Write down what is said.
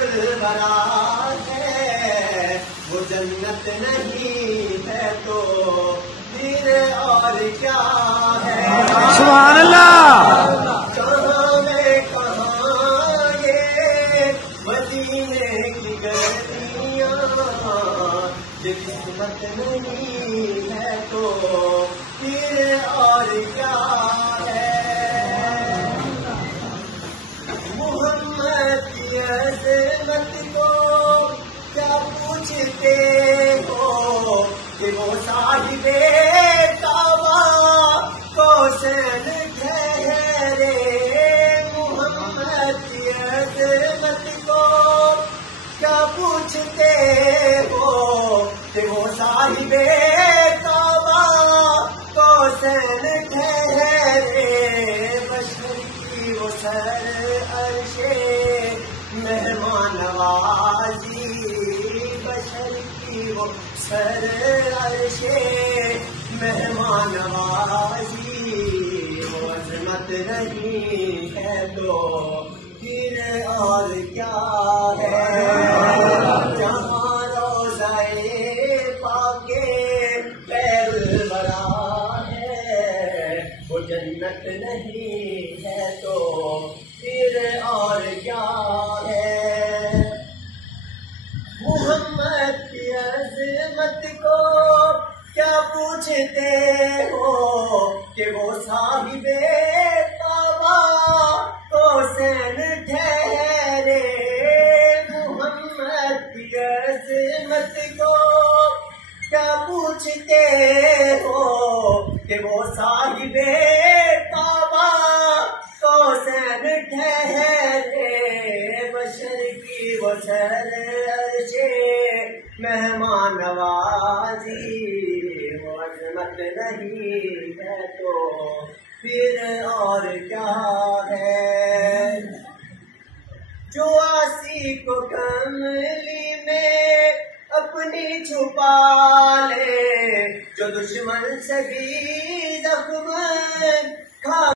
دلبرا ہے، وہ جنت نہیں ہے تو پھر اور کیا ہے؟ سبحان اللہ۔ کہاں میں کہاں یہ مدینے کی گلیاں، قسمت نہیں ہے تو پھر اور کیا ہے؟ محمد کی عظمت کو کیا پوچھتے ہو کہ وہ صاحب کعبہ کوشن ٹھہرے؟ محمد کی عظمت کو کیا پوچھتے ہو کہ وہ صاحب کعبہ کوشن ٹھہرے؟ بشر کی وہ سر عرش مہمان نوازی، بشر کی وہ سر عرش مہمان نوازی، وہ عظمت نہیں ہے تو پھر اور کیا ہے؟ جہاں روضہ پاک دلبرا ہے، وہ جنت نہیں ہے تو پھر اور کیا ہے؟ محمد کی عظمت کو کیا پوچھتے ہو کہ وہ صاحب کعبہ کوشن ٹھہرے؟ محمد کی عظمت کو کیا پوچھتے ہو کہ وہ صاحب کعبہ کوشن ٹھہرے؟ بشر کی وہ سر عرش مہمان نوازی، وہ عظمت نہیں ہے تو پھر اور کیا ہے؟ جو آسی کو کملی میں اپنی چھپا لے، جو دشمن سے بھی زخم کھا